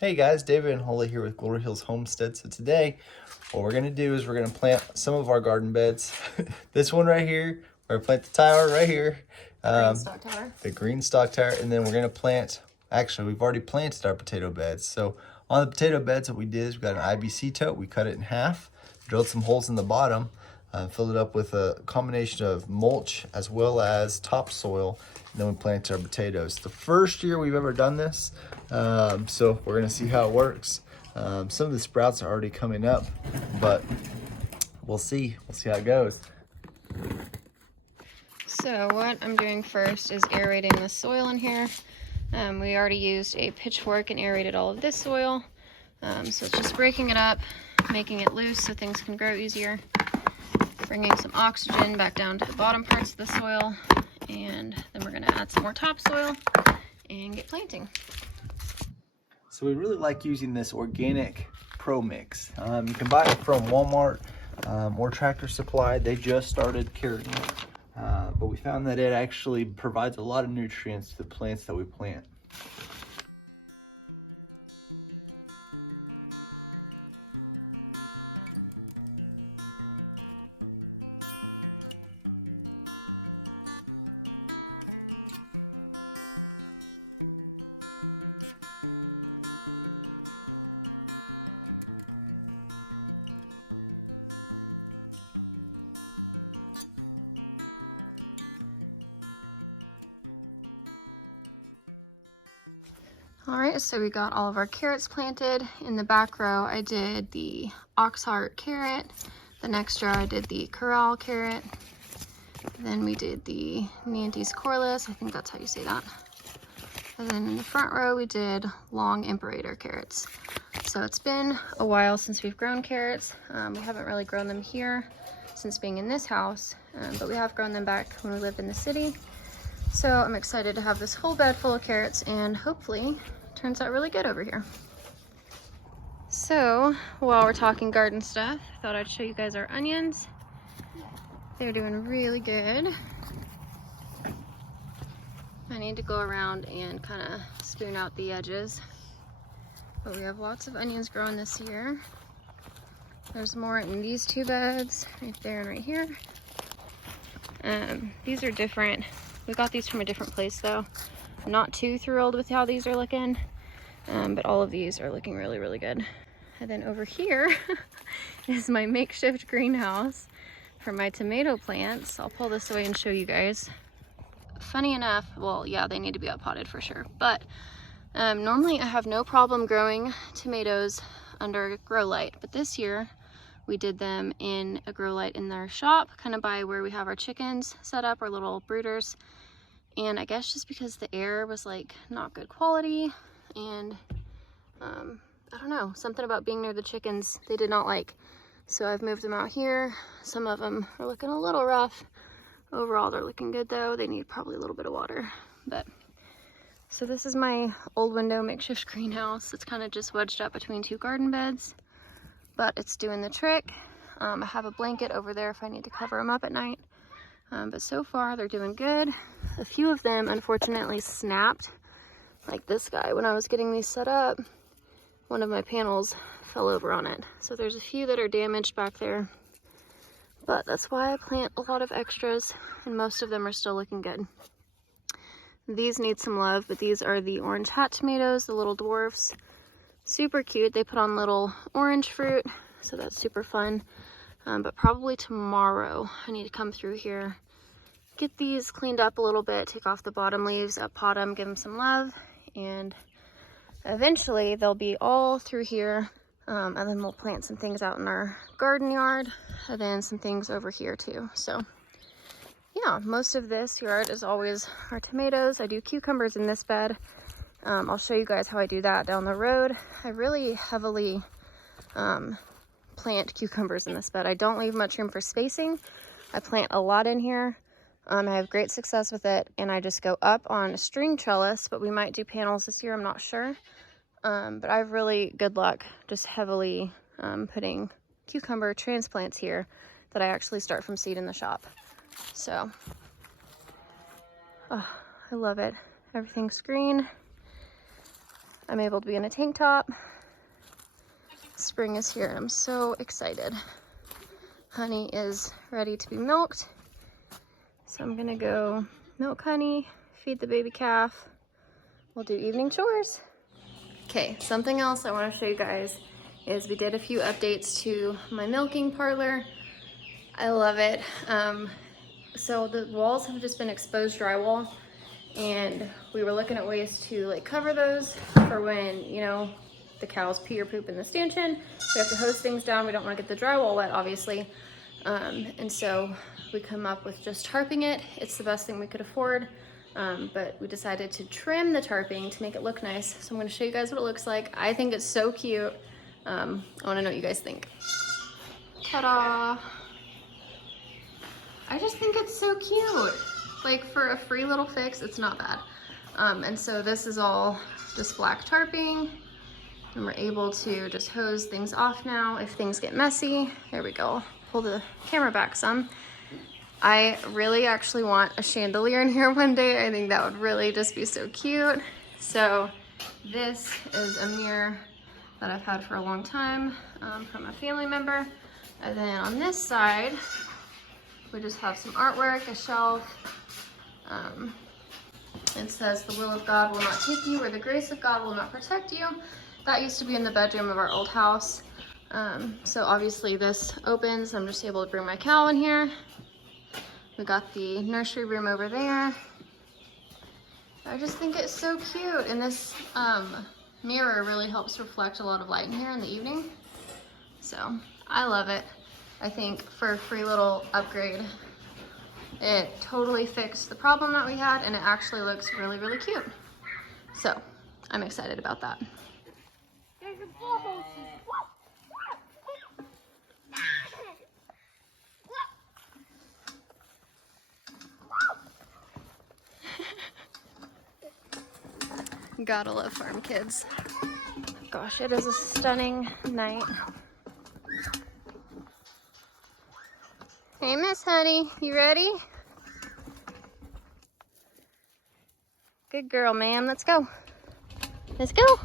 Hey guys, David and Holly here with Glory Hills Homestead. So today, what we're gonna do is we're gonna plant some of our garden beds. This one right here, we're gonna plant the tower right here. Green stock tower. The green stock tower, and then we're gonna plant, actually we've already planted our potato beds. So on the potato beds, what we did is we got an IBC tote, we cut it in half, drilled some holes in the bottom, filled it up with a combination of mulch as well as topsoil, and then we planted our potatoes. The first year we've ever done this, so we're gonna see how it works. Some of the sprouts are already coming up, but we'll see how it goes. So what I'm doing first is aerating the soil in here. We already used a pitchfork and aerated all of this soil. So it's just breaking it up, making it loose so things can grow easier. Bringing some oxygen back down to the bottom parts of the soil. And then we're gonna add some more topsoil and get planting. So we really like using this organic Pro Mix. You can buy it from Walmart or Tractor Supply. They just started carrying it. But we found that it actually provides a lot of nutrients to the plants that we plant. Alright, so we got all of our carrots planted. In the back row, I did the oxheart carrot. The next row, I did the corral carrot. Then we did the Nantes corliss, I think that's how you say that. And then in the front row, we did long imperator carrots. So it's been a while since we've grown carrots. We haven't really grown them here since being in this house, but we have grown them back when we lived in the city. So I'm excited to have this whole bed full of carrots, and hopefully it turns out really good over here. So while we're talking garden stuff, I thought I'd show you guys our onions. They're doing really good. I need to go around and kind of spoon out the edges. But we have lots of onions growing this year. There's more in these two beds, right there and right here. These are different. We got these from a different place though. I'm not too thrilled with how these are looking, but all of these are looking really, really good. And then over here is my makeshift greenhouse for my tomato plants. I'll pull this away and show you guys. Funny enough, well, yeah, they need to be up potted for sure, but normally I have no problem growing tomatoes under a grow light, but this year we did them in a grow light in our shop, kind of by where we have our chickens set up, our little brooders. And I guess just because the air was like not good quality, and I don't know, something about being near the chickens they did not like. So I've moved them out here. Some of them are looking a little rough. Overall, they're looking good though. They need probably a little bit of water, but. So this is my old window makeshift greenhouse. It's kind of just wedged up between two garden beds, but it's doing the trick. I have a blanket over there if I need to cover them up at night. But so far they're doing good. A few of them unfortunately snapped, like this guy. When I was getting these set up, one of my panels fell over on it. So there's a few that are damaged back there, but that's why I plant a lot of extras, and most of them are still looking good. These need some love, but these are the orange hat tomatoes, the little dwarfs. Super cute. They put on little orange fruit, so that's super fun. But probably tomorrow I need to come through here, get these cleaned up a little bit, take off the bottom leaves, up pot them, give them some love, and eventually they'll be all through here. And then we'll plant some things out in our garden yard, and then some things over here too. So yeah, most of this yard is always our tomatoes. I do cucumbers in this bed. I'll show you guys how I do that down the road. I really heavily plant cucumbers in this bed. I don't leave much room for spacing. I plant a lot in here. I have great success with it, and I just go up on a string trellis, but we might do panels this year, I'm not sure. But I have really good luck just heavily putting cucumber transplants here that I actually start from seed in the shop. So, oh, I love it. Everything's green. I'm able to be in a tank top. Spring is here and I'm so excited. Honey is ready to be milked. So I'm gonna go milk Honey, feed the baby calf. We'll do evening chores. Okay, something else I want to show you guys is we did a few updates to my milking parlor. I love it. So the walls have just been exposed drywall, and we were looking at ways to like cover those for when, you know, the cows pee or poop in the stanchion. We have to hose things down. We don't want to get the drywall wet, obviously. And so we come up with just tarping it. It's the best thing we could afford. But we decided to trim the tarping to make it look nice. So I'm going to show you guys what it looks like. I think it's so cute. I want to know what you guys think. Ta-da! I just think it's so cute. Like, for a free little fix, it's not bad. And so this is all just black tarping, and we're able to just hose things off now if things get messy. There we go. Pull the camera back some. I really actually want a chandelier in here one day. I think that would really just be so cute. So this is a mirror that I've had for a long time from a family member. And then on this side, we just have some artwork, a shelf. It says, "The will of God will not take you, or the grace of God will not protect you." That used to be in the bedroom of our old house. So obviously this opens. I'm just able to bring my cow in here. We got the nursery room over there. I just think it's so cute. And this mirror really helps reflect a lot of light in here in the evening. So I love it. I think for a free little upgrade, it totally fixed the problem that we had, and it actually looks really, really cute. So I'm excited about that. Gotta love farm kids. Gosh, it is a stunning night. Hey, Miss Honey, you ready? Good girl, ma'am. Let's go. Let's go.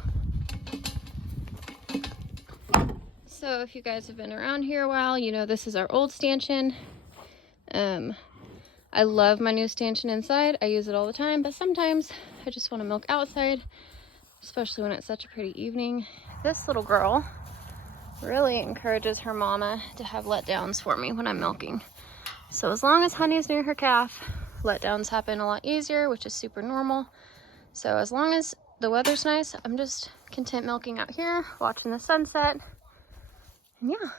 So if you guys have been around here a while, you know this is our old stanchion. I love my new stanchion inside. I use it all the time, but sometimes I just want to milk outside, especially when it's such a pretty evening. This little girl really encourages her mama to have letdowns for me when I'm milking. So as long as Honey's near her calf, letdowns happen a lot easier, which is super normal. So as long as the weather's nice, I'm just content milking out here, watching the sunset, and yeah.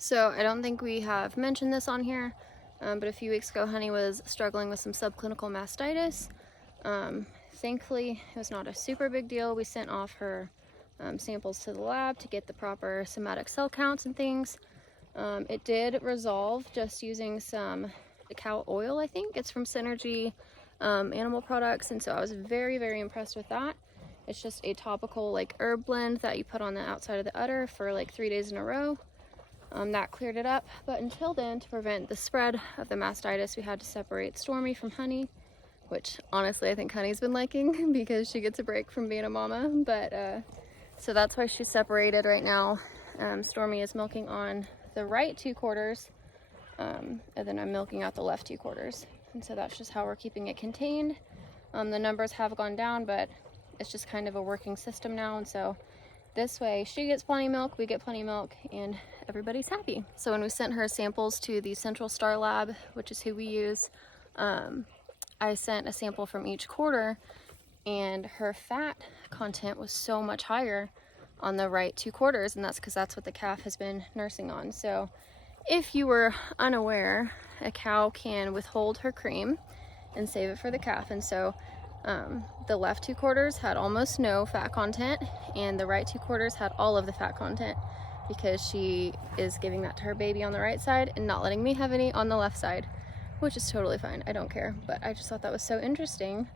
So I don't think we have mentioned this on here, but a few weeks ago Honey was struggling with some subclinical mastitis. Thankfully it was not a super big deal. We sent off her samples to the lab to get the proper somatic cell counts and things. It did resolve just using some cow oil, I think. It's from Synergy Animal Products, and so I was very, very impressed with that. It's just a topical like herb blend that you put on the outside of the udder for like 3 days in a row. That cleared it up, but until then, to prevent the spread of the mastitis, we had to separate Stormy from Honey, which honestly I think Honey's been liking because she gets a break from being a mama. But so that's why she's separated right now. Stormy is milking on the right 2 quarters, and then I'm milking out the left 2 quarters, and so that's just how we're keeping it contained. The numbers have gone down, but it's just kind of a working system now, and so This way she gets plenty of milk, we get plenty of milk, and everybody's happy. So when we sent her samples to the Central Star Lab, which is who we use, I sent a sample from each quarter, and her fat content was so much higher on the right 2 quarters, and that's because that's what the calf has been nursing on. So if you were unaware, a cow can withhold her cream and save it for the calf. And so the left 2 quarters had almost no fat content, and the right 2 quarters had all of the fat content, because she is giving that to her baby on the right side and not letting me have any on the left side, which is totally fine. I don't care. But I just thought that was so interesting,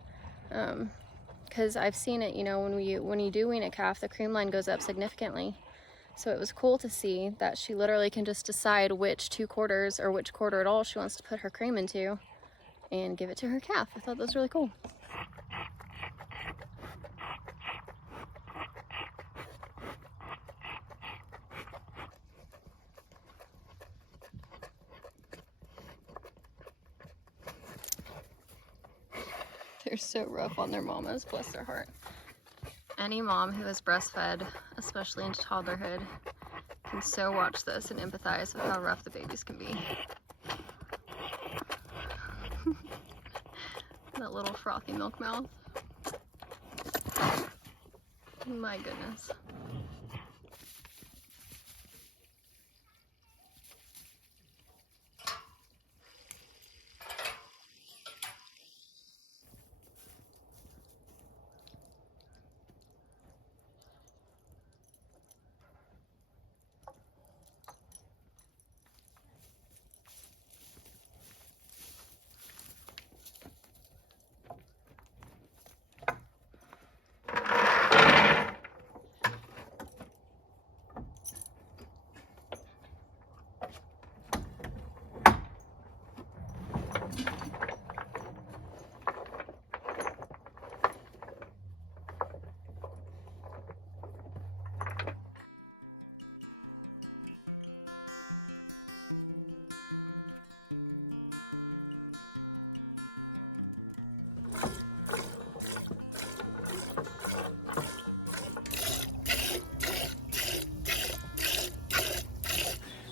because I've seen it, you know, when you do wean a calf, the cream line goes up significantly. So it was cool to see that she literally can just decide which 2 quarters or which quarter at all she wants to put her cream into and give it to her calf. I thought that was really cool. They're so rough on their mamas, bless their heart. Any mom who has breastfed, especially into toddlerhood, can so watch this and empathize with how rough the babies can be. That little frothy milk mouth. My goodness.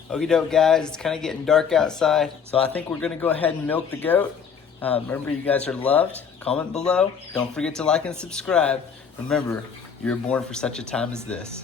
Okie doke, guys, it's kind of getting dark outside, so I think we're gonna go ahead and milk the goat. Remember, you guys are loved. Comment below. Don't forget to like and subscribe. Remember, you were born for such a time as this.